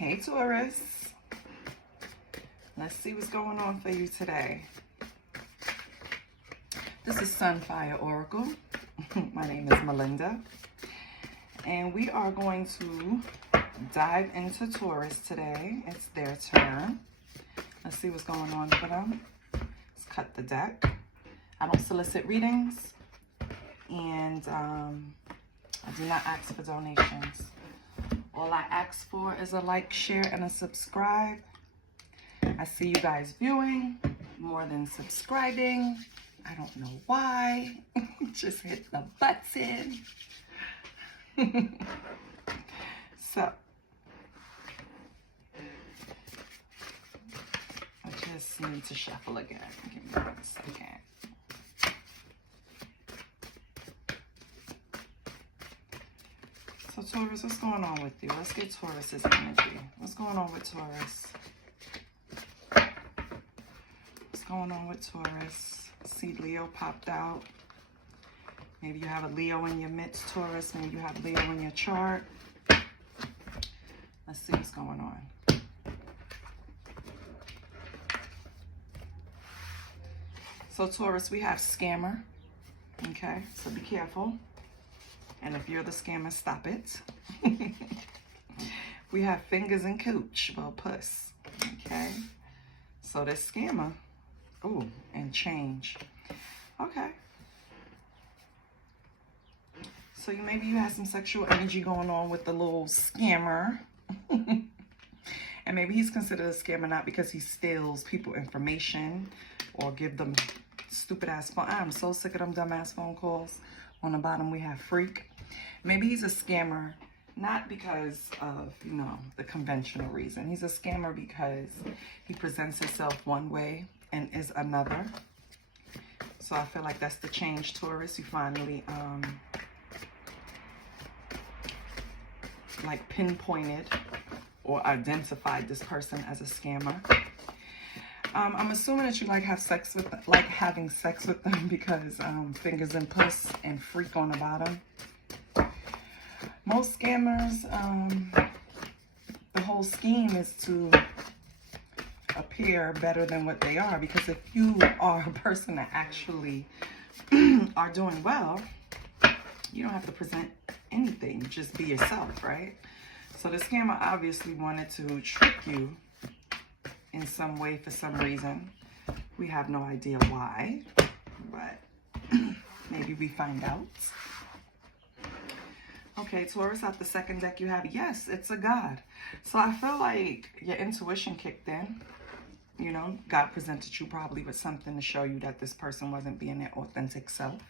Hey Taurus, let's see what's going on for you today. This is Sunfire Oracle. My name is Melinda, and we are going to dive into Taurus today. It's their turn. Let's see what's going on for them. Let's cut the deck. I don't solicit readings, and I do not ask for donations. All I ask for is a like, share, and a subscribe. I see you guys viewing more than subscribing. I don't know why. Just hit the button. So, I just need to shuffle again. Give me 1 second. So Taurus, what's going on with you? Let's get Taurus's energy. What's going on with Taurus? What's going on with Taurus? See Leo popped out. Maybe you have a Leo in your midst, Taurus. Maybe you have Leo in your chart. Let's see what's going on. So Taurus, we have scammer. Okay, so be careful. And if you're the scammer, stop it. We have fingers and cooch, well, puss. Okay. So this scammer. Ooh, and change. Okay. So maybe you have some sexual energy going on with the little scammer. And maybe he's considered a scammer not because he steals people information or give them stupid ass phone. I'm so sick of them dumb ass phone calls. On the bottom we have freak. Maybe he's a scammer not because of, you know, the conventional reason. He's a scammer because he presents himself one way and is another. So I feel like that's the change, Taurus. You finally like pinpointed or identified this person as a scammer. I'm assuming that you like having sex with them because fingers and puss and freak on the bottom. Most scammers, the whole scheme is to appear better than what they are, because if you are a person that actually are doing well, you don't have to present anything, just be yourself, right? So the scammer obviously wanted to trick you in some way for some reason. We have no idea why, but maybe we find out. Okay, Taurus, out the second deck you have, yes, it's a God. So I feel like your intuition kicked in. You know, God presented you probably with something to show you that this person wasn't being their authentic self,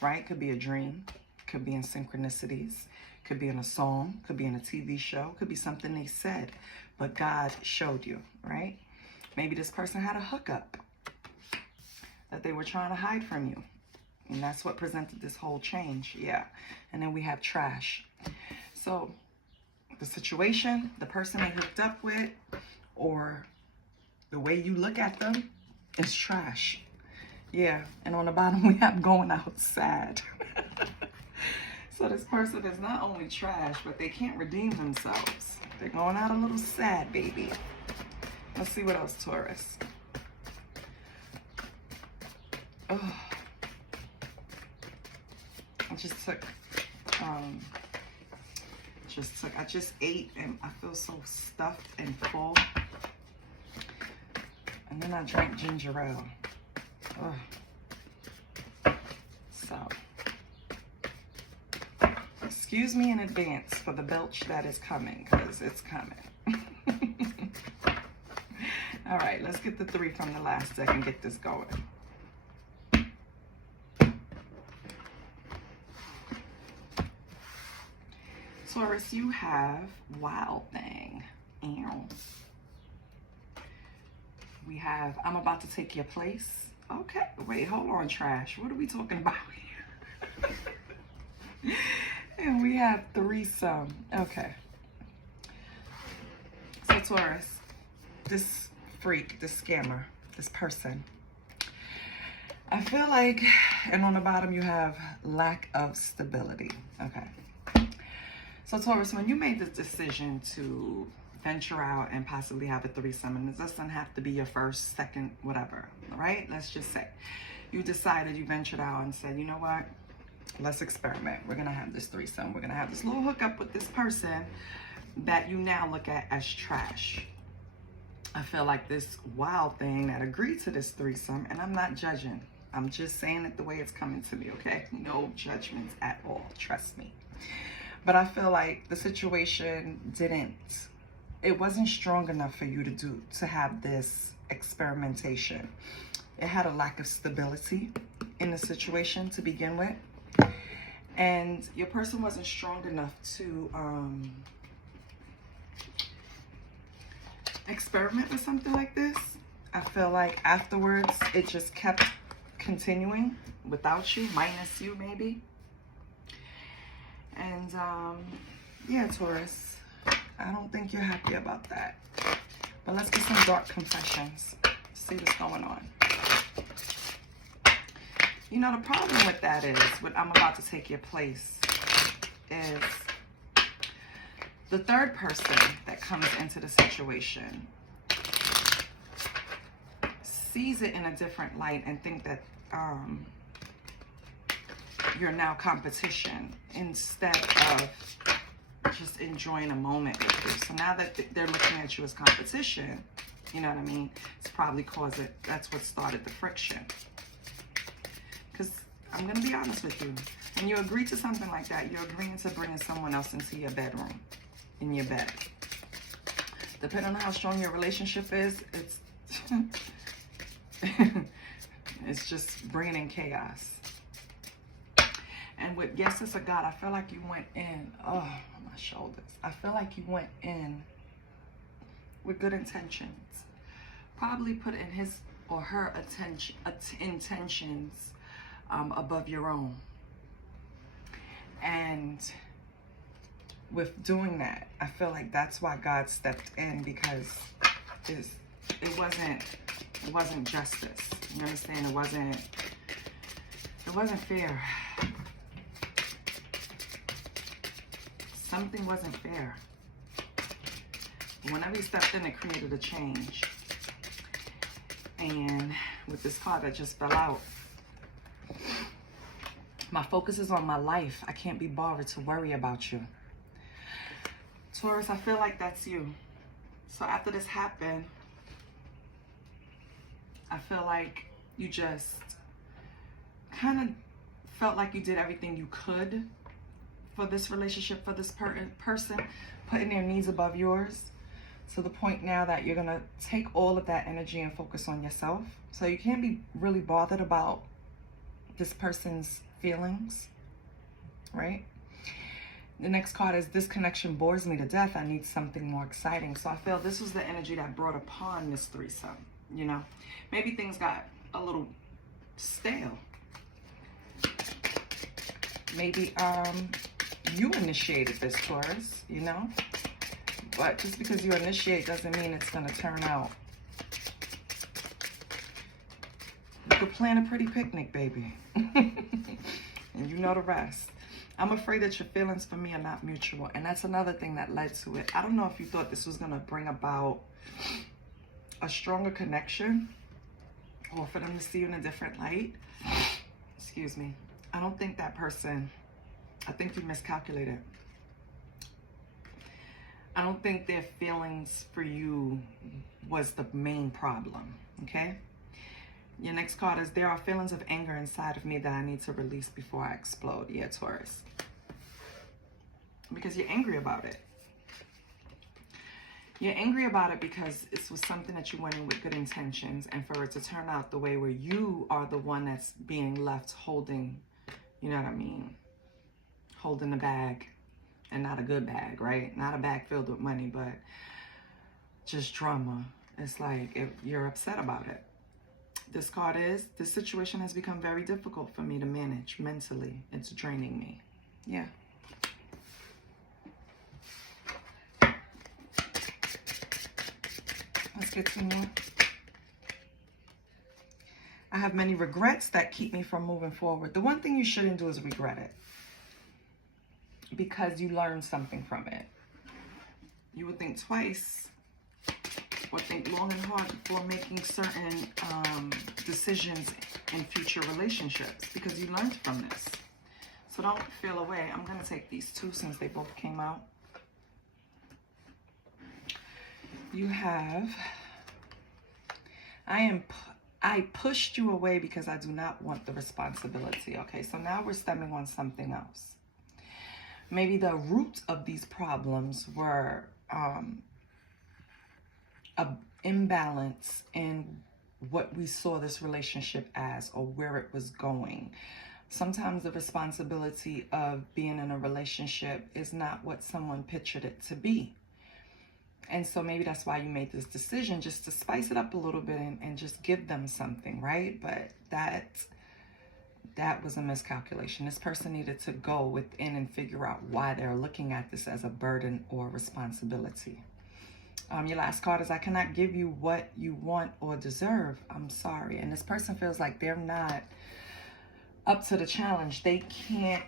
right? Could be a dream, could be in synchronicities, could be in a song, could be in a TV show, could be something they said, but God showed you, right? Maybe this person had a hookup that they were trying to hide from you. And that's what presented this whole change, yeah. And then we have trash. So the situation, the person they hooked up with, or the way you look at them is trash. Yeah, and on the bottom we have going out sad. So this person is not only trash, but they can't redeem themselves. They're going out a little sad, baby. Let's see what else, Taurus. Oh. I just ate and I feel so stuffed and full. And then I drank ginger ale. Ugh. So, excuse me in advance for the belch that is coming, because it's coming. All right, let's get the 3 from the last deck and get this going. Taurus, you have Wild Thing. Ew. We have I'm about to take your place. Okay, wait, hold on, trash. What are we talking about here? And we have threesome. Okay. So Taurus, this freak, this scammer, this person, I feel like, and on the bottom you have lack of stability. Okay. So Taurus, when you made this decision to venture out and possibly have a threesome, and it doesn't have to be your first, second, whatever, right? Let's just say you decided, you ventured out and said, you know what? Let's experiment. We're going to have this threesome. We're going to have this little hookup with this person that you now look at as trash. I feel like this wild thing that agreed to this threesome, and I'm not judging. I'm just saying it the way it's coming to me, okay? No judgments at all. Trust me. But I feel like the situation it wasn't strong enough for you to have this experimentation. It had a lack of stability in the situation to begin with. And your person wasn't strong enough to experiment with something like this. I feel like afterwards it just kept continuing without you, minus you maybe. And yeah, Taurus, I don't think you're happy about that. But let's get some dark confessions. See what's going on. You know, the problem with that is, what I'm about to take your place, is the third person that comes into the situation sees it in a different light and think that you're now competition instead of just enjoying a moment with you. So now that they're looking at you as competition, you know what I mean? It's probably that's what started the friction. Because I'm going to be honest with you. When you agree to something like that, you're agreeing to bringing someone else into your bedroom, in your bed. Depending on how strong your relationship is, it's just bringing in chaos. And with yes, it's a God, I feel like you went in, oh, my shoulders. I feel like you went in with good intentions. Probably put in his or her intentions above your own. And with doing that, I feel like that's why God stepped in, because it wasn't justice. You understand? It wasn't fair. Something wasn't fair. Whenever he stepped in, it created a change. And with this card that just fell out, my focus is on my life. I can't be bothered to worry about you. Taurus, I feel like that's you. So after this happened, I feel like you just kind of felt like you did everything you could for this relationship, for this person, putting their needs above yours, to the point now that you're going to take all of that energy and focus on yourself. So you can't be really bothered about this person's feelings, right? The next card is, this connection bores me to death. I need something more exciting. So I feel this was the energy that brought upon this threesome, you know? Maybe things got a little stale. Maybe you initiated this, Taurus, you know? But just because you initiate doesn't mean it's going to turn out. You could plan a pretty picnic, baby. And you know the rest. I'm afraid that your feelings for me are not mutual. And that's another thing that led to it. I don't know if you thought this was going to bring about a stronger connection, or for them to see you in a different light. Excuse me. I don't think that person, I think you miscalculated. I don't think their feelings for you was the main problem, okay? Your next card is, there are feelings of anger inside of me that I need to release before I explode. Yeah, Taurus. Because you're angry about it. You're angry about it because it was something that you went in with good intentions, and for it to turn out the way where you are the one that's being left holding, you know what I mean? Holding the bag, and not a good bag, right? Not a bag filled with money, but just drama. It's like you're upset about it. This card is, this situation has become very difficult for me to manage mentally. It's draining me. Yeah. Let's get two more. I have many regrets that keep me from moving forward. The one thing you shouldn't do is regret it. because you learned something from it. You would think twice or think long and hard before making certain decisions in future relationships because you learned from this. So don't feel away. I'm going to take these two since they both came out. You have, I pushed you away because I do not want the responsibility. Okay, so now we're stemming on something else. Maybe the root of these problems were an imbalance in what we saw this relationship as or where it was going. Sometimes the responsibility of being in a relationship is not what someone pictured it to be. And so maybe that's why you made this decision, just to spice it up a little bit and just give them something, right? But that was a miscalculation. This person needed to go within and figure out why they're looking at this as a burden or responsibility. Your last card is, I cannot give you what you want or deserve. I'm sorry. And this person feels like they're not up to the challenge. They can't,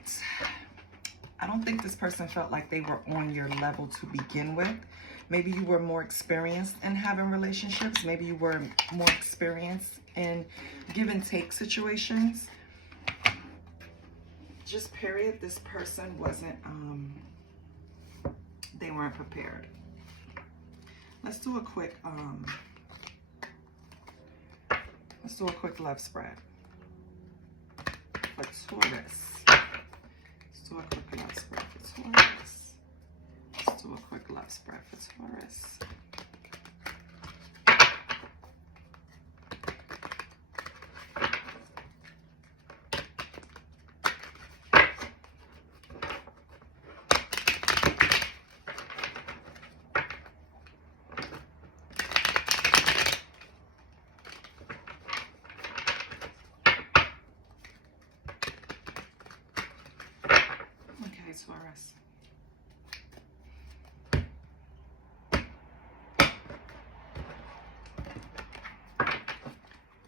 I don't think this person felt like they were on your level to begin with. Maybe you were more experienced in having relationships. Maybe you were more experienced in give and take situations. Just period, this person wasn't, they weren't prepared. Let's do a quick love spread for Taurus. Let's do a quick love spread for Taurus. Let's do a quick love spread for Taurus. Taurus.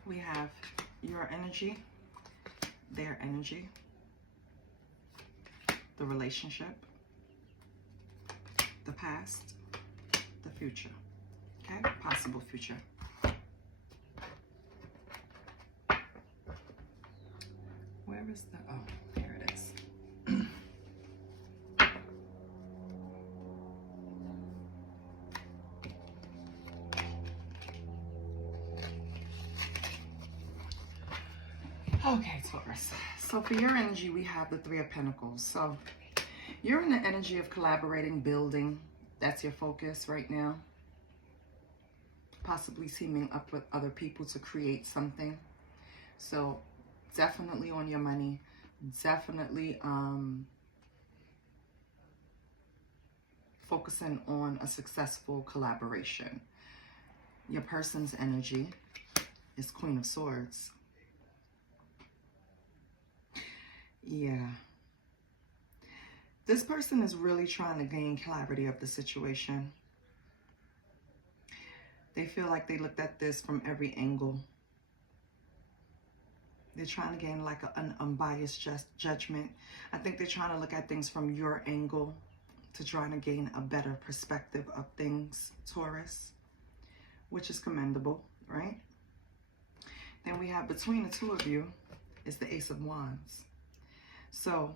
We have your energy, their energy, the relationship, the past, the future, okay? Possible future. Where is the, oh, here it is. Okay, Taurus. So for your energy, we have the Three of Pentacles. So you're in the energy of collaborating, building. That's your focus right now. Possibly teaming up with other people to create something. So definitely on your money. Definitely focusing on a successful collaboration. Your person's energy is Queen of Swords. Yeah. This person is really trying to gain clarity of the situation. They feel like they looked at this from every angle. They're trying to gain like an unbiased judgment. I think they're trying to look at things from your angle to try to gain a better perspective of things, Taurus, which is commendable, right? Then we have between the two of you is the Ace of Wands. So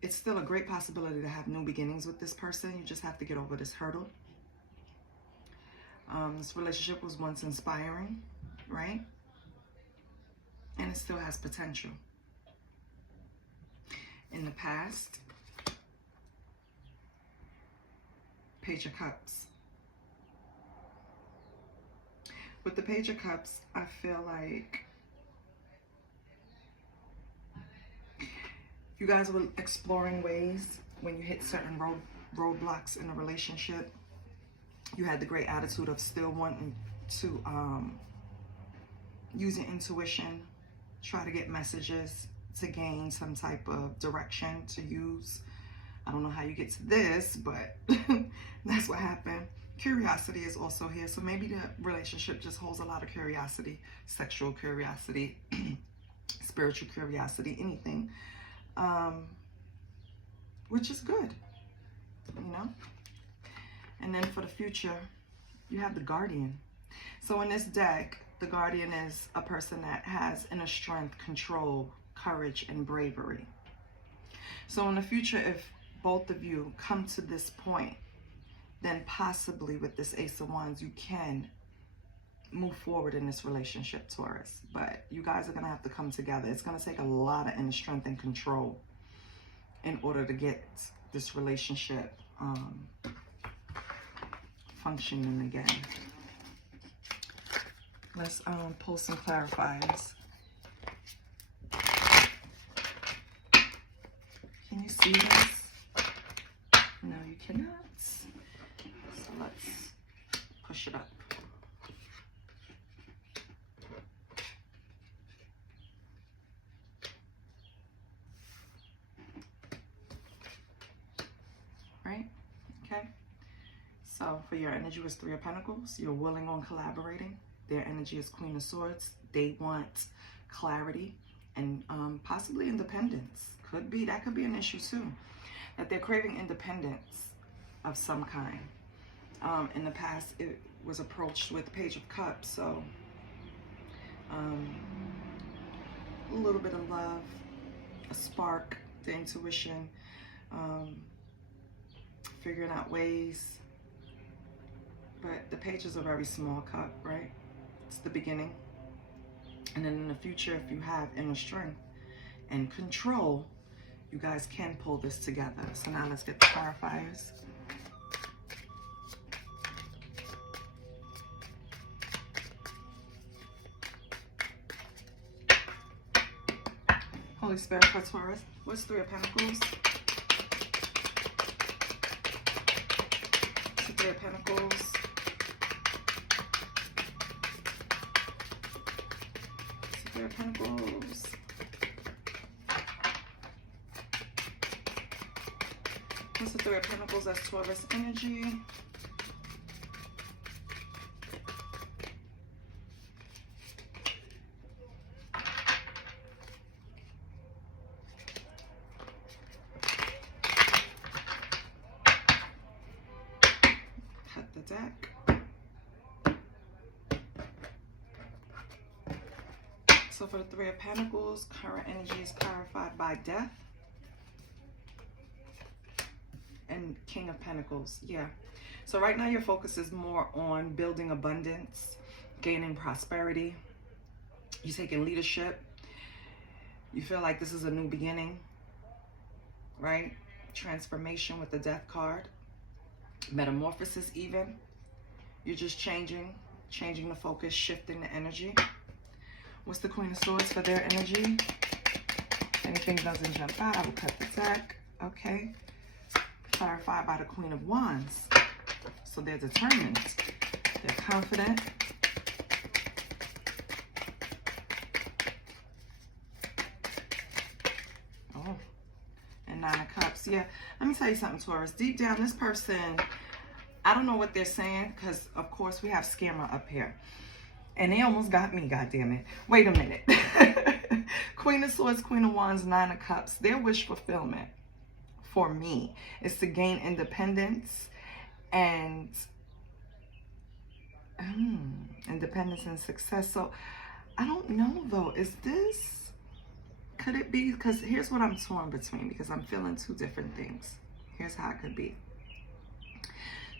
it's still a great possibility to have new beginnings with this person. You just have to get over this hurdle. This relationship was once inspiring, right? And it still has potential. In the past, Page of Cups. With the Page of Cups, I feel like you guys were exploring ways when you hit certain roadblocks in a relationship. You had the great attitude of still wanting to use your intuition, try to get messages to gain some type of direction to use. I don't know how you get to this, but that's what happened. Curiosity is also here. So maybe the relationship just holds a lot of curiosity, sexual curiosity, spiritual curiosity, anything. which is good, you know. And then for the future, you have the Guardian. So in this deck, the Guardian is a person that has inner strength, control, courage, and bravery. So in the future, if both of you come to this point, then possibly with this Ace of Wands, you can move forward in this relationship, Taurus. But you guys are going to have to come together. It's going to take a lot of inner strength and control in order to get this relationship functioning again. Let's pull some clarifiers. Can you see this? No, you cannot. So let's push it up. Right? Okay. So for your energy was Three of Pentacles. You're willing on collaborating. Their energy is Queen of Swords. They want clarity and possibly independence. Could be, that could be an issue too. That they're craving independence of some kind. In the past, it was approached with Page of Cups. So a little bit of love, a spark, the intuition, figuring out ways. But the Page is a very small cup, right? It's the beginning. And then in the future, if you have inner strength and control, you guys can pull this together. So now let's get the clarifiers. Holy Spirit for Taurus. What's Three of Pentacles? Three of Pentacles. Three of Pentacles. What's the Three of Pentacles? That's Taurus energy. Cut the deck. So for the Three of Pentacles, current energy is clarified by death. And King of Pentacles, yeah. So right now your focus is more on building abundance, gaining prosperity. You're taking leadership. You feel like this is a new beginning, right? Transformation with the Death card. Metamorphosis even. You're just changing the focus, shifting the energy. What's the Queen of Swords for their energy? Anything doesn't jump out, I will cut the deck. Okay. Clarified by the Queen of Wands. So they're determined. They're confident. Oh. And Nine of Cups. Yeah. Let me tell you something, Taurus. Deep down, this person, I don't know what they're saying, because of course we have scammer up here. And they almost got me, goddammit. Wait a minute. Queen of Swords, Queen of Wands, Nine of Cups. Their wish fulfillment for me is to gain independence and independence and success. So I don't know though, is this, could it be, because here's what I'm torn between, because I'm feeling two different things. Here's how it could be.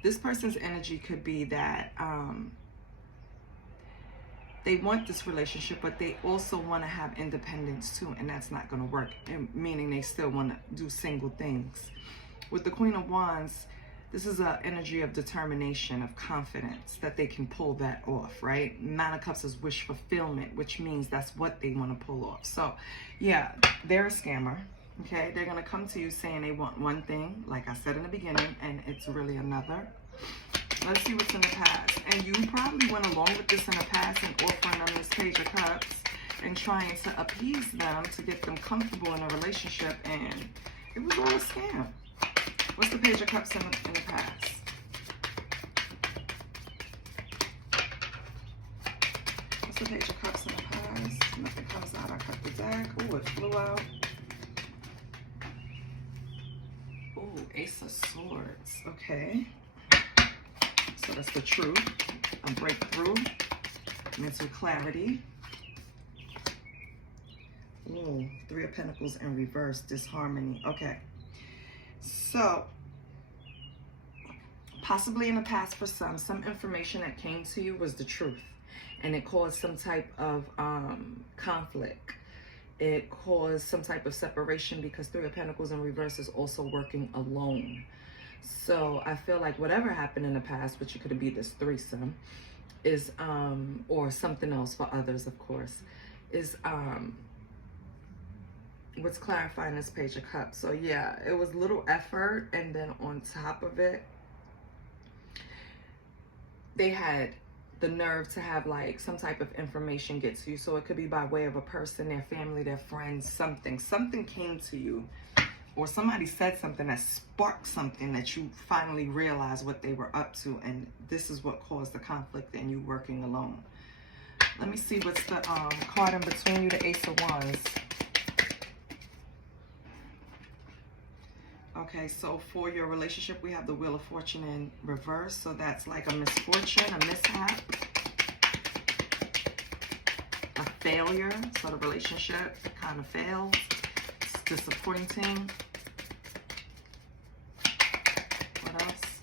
This person's energy could be that they want this relationship, but they also want to have independence too, and that's not going to work, meaning they still want to do single things. With the Queen of Wands, this is an energy of determination, of confidence, that they can pull that off, right? Nine of Cups is wish fulfillment, which means that's what they want to pull off. So, yeah, they're a scammer, okay? They're going to come to you saying they want one thing, like I said in the beginning, and it's really another. Let's see what's in the past. And you probably went along with this in the past and offering them this Page of Cups and trying to appease them to get them comfortable in a relationship, and it was all a scam. What's the Page of Cups in the past? What's the Page of Cups in the past? Nothing comes out. I cut the deck. Oh, it flew out. Ace of Swords. Okay. So that's the truth. A breakthrough. Mental clarity. Ooh, Three of Pentacles in reverse. Disharmony. Okay. So, possibly in the past for some information that came to you was the truth. And it caused some type of conflict. It caused some type of separation because Three of Pentacles in reverse is also working alone. So I feel like whatever happened in the past, which it could be this threesome, is, or something else for others, of course, is what's clarifying this Page of Cups. So yeah, it was little effort, and then on top of it, they had the nerve to have like some type of information get to you. So it could be by way of a person, their family, their friends, something came to you, or somebody said something that sparked something that you finally realized what they were up to, and this is what caused the conflict and you working alone. Let me see what's the card in between you, the Ace of Wands. Okay, so for your relationship, we have the Wheel of Fortune in reverse. So that's like a misfortune, a mishap, a failure. So the relationship kind of failed. It's disappointing. What else?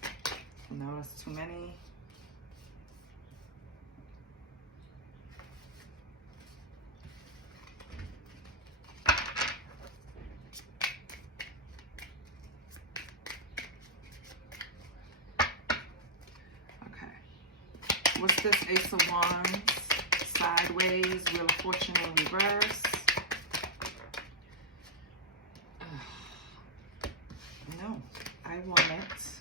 No, that's too many. What's this Ace of Wands? Sideways, Wheel of Fortune in reverse. No, I want it.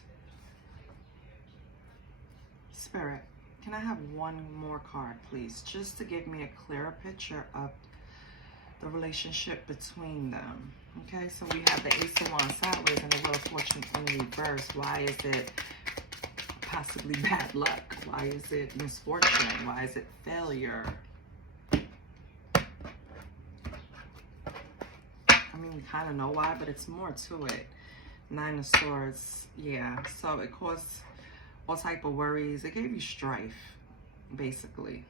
Spirit, can I have one more card, please? Just to give me a clearer picture of the relationship between them. Okay, so we have the Ace of Wands sideways and the Wheel of Fortune in reverse. Why is it possibly bad luck? Why is it misfortune? Why is it failure? I mean, we kind of know why, but it's more to it. Nine of Swords. Yeah, so it caused all type of worries. It gave you strife, basically.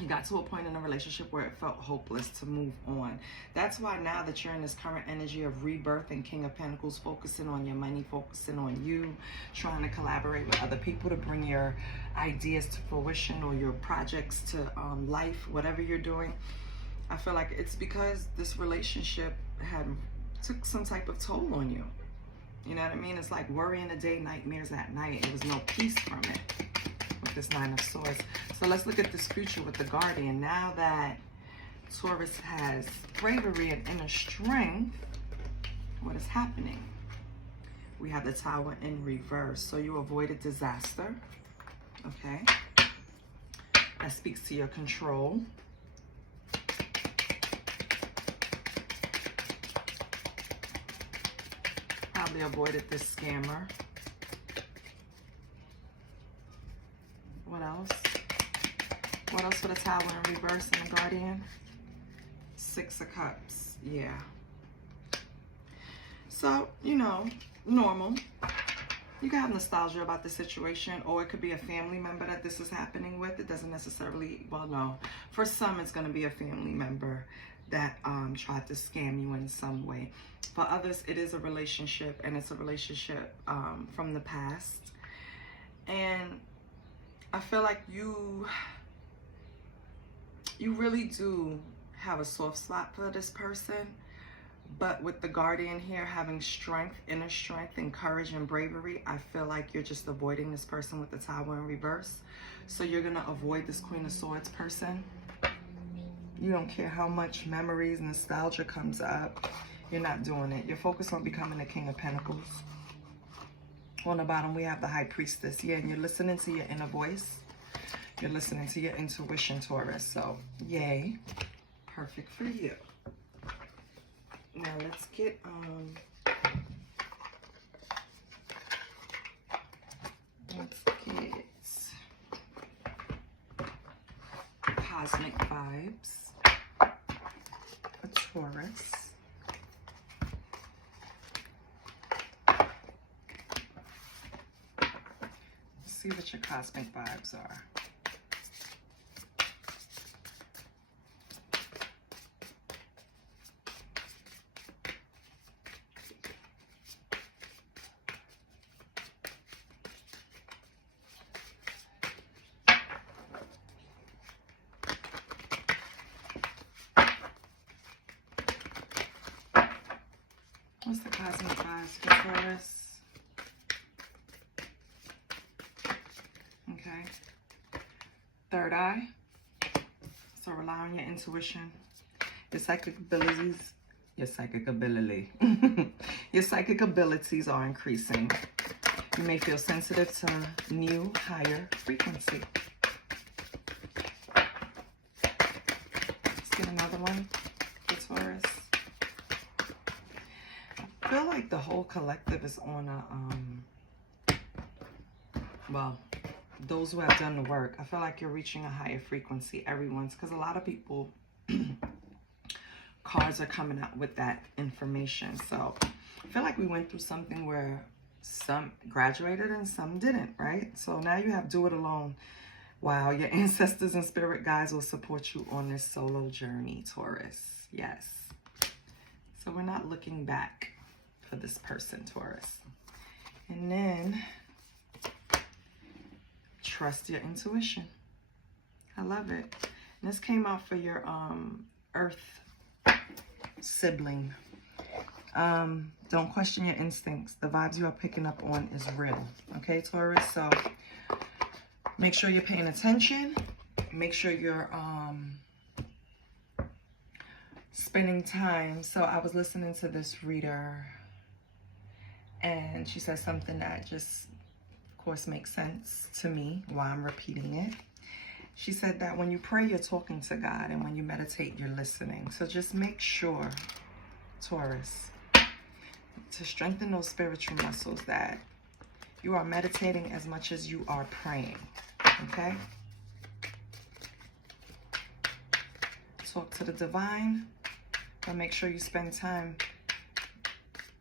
You got to a point in a relationship where it felt hopeless to move on. That's why now that you're in this current energy of rebirth and King of Pentacles, focusing on your money, focusing on you, trying to collaborate with other people to bring your ideas to fruition or your projects to life, whatever you're doing. I feel like it's because this relationship took some type of toll on you. You know what I mean? It's like worry in the day, nightmares at night. There was no peace from it. This Nine of Swords. So let's look at this future with the Guardian. Now that Taurus has bravery and inner strength, what is happening? We have the Tower in reverse. So you avoided disaster. Okay. That speaks to your control. Probably avoided this scammer. What else? What else for the Tower in reverse and the Guardian? Six of Cups. Yeah. So, you know, normal. You can have nostalgia about the situation, or it could be a family member that this is happening with. It doesn't necessarily, well, no. For some, it's going to be a family member that tried to scam you in some way. For others, it is a relationship, and it's a relationship from the past. And I feel like you really do have a soft spot for this person, but with the Guardian here having strength, inner strength and courage and bravery, I feel like you're just avoiding this person with the Tower in reverse. So you're going to avoid this Queen of Swords person. You don't care how much memories, nostalgia comes up. You're not doing it. You're focused on becoming the King of Pentacles. On the bottom, we have the High Priestess. Yeah, and you're listening to your inner voice. You're listening to your intuition, Taurus. So, yay. Perfect for you. Now, let's get, Cosmic Vibes. A Taurus. see what your cosmic vibes are. What's the cosmic vibes for Taurus? Okay. Third eye. So rely on your intuition. Your psychic abilities. Your psychic abilities are increasing. You may feel sensitive to new, higher frequency. Let's get another one for Taurus. I feel like the whole collective is on a, well, those who have done the work, I feel like you're reaching a higher frequency, everyone's, because a lot of people, cards are coming out with that information. So I feel like we went through something where some graduated and some didn't, right? So now you have do it alone. Wow, your ancestors and spirit guides will support you on this solo journey, Taurus. Yes. So we're not looking back for this person, Taurus. And then trust your intuition. I love it. And this came out for your earth sibling. Don't question your instincts. The vibes you are picking up on is real. Okay, Taurus? So make sure you're paying attention. Make sure you're spending time. So I was listening to this reader, and she said something that just, of course, makes sense to me, why I'm repeating it. She said that when you pray, you're talking to God, and when you meditate, you're listening. So just make sure, Taurus, to strengthen those spiritual muscles, that you are meditating as much as you are praying, okay? Talk to the divine, but make sure you spend time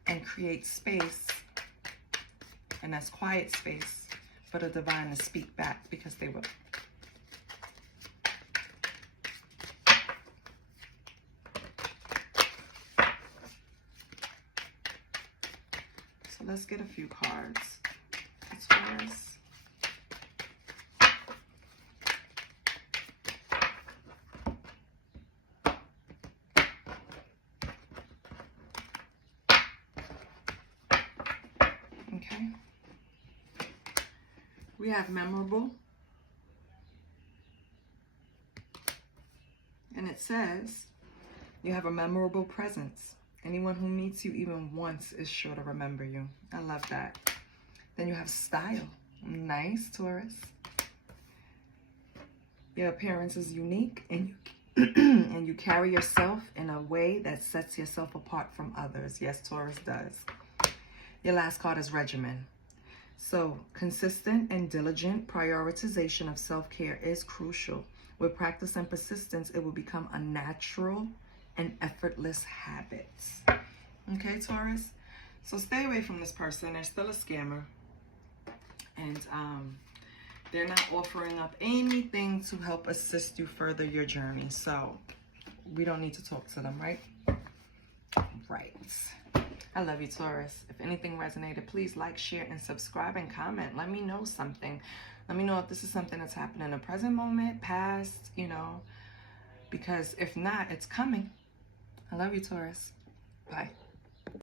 and create space, and that's quiet space, for the divine to speak back, because they will. So let's get a few cards. It's Taurus. Okay. We have memorable. And it says, you have a memorable presence. Anyone who meets you even once is sure to remember you. I love that. Then you have style. Nice, Taurus. Your appearance is unique, and you and you carry yourself in a way that sets yourself apart from others. Yes, Taurus does. Your last card is regimen. So consistent and diligent prioritization of self-care is crucial. With practice and persistence, it will become a natural and effortless habit. Okay, Taurus? So stay away from this person. They're still a scammer. And they're not offering up anything to help assist you further your journey. So we don't need to talk to them, right? Right. I love you, Taurus. If anything resonated, please like, share, and subscribe, and comment. Let me know something. Let me know if this is something that's happening in the present moment, past, you know, because if not, it's coming. I love you, Taurus. Bye.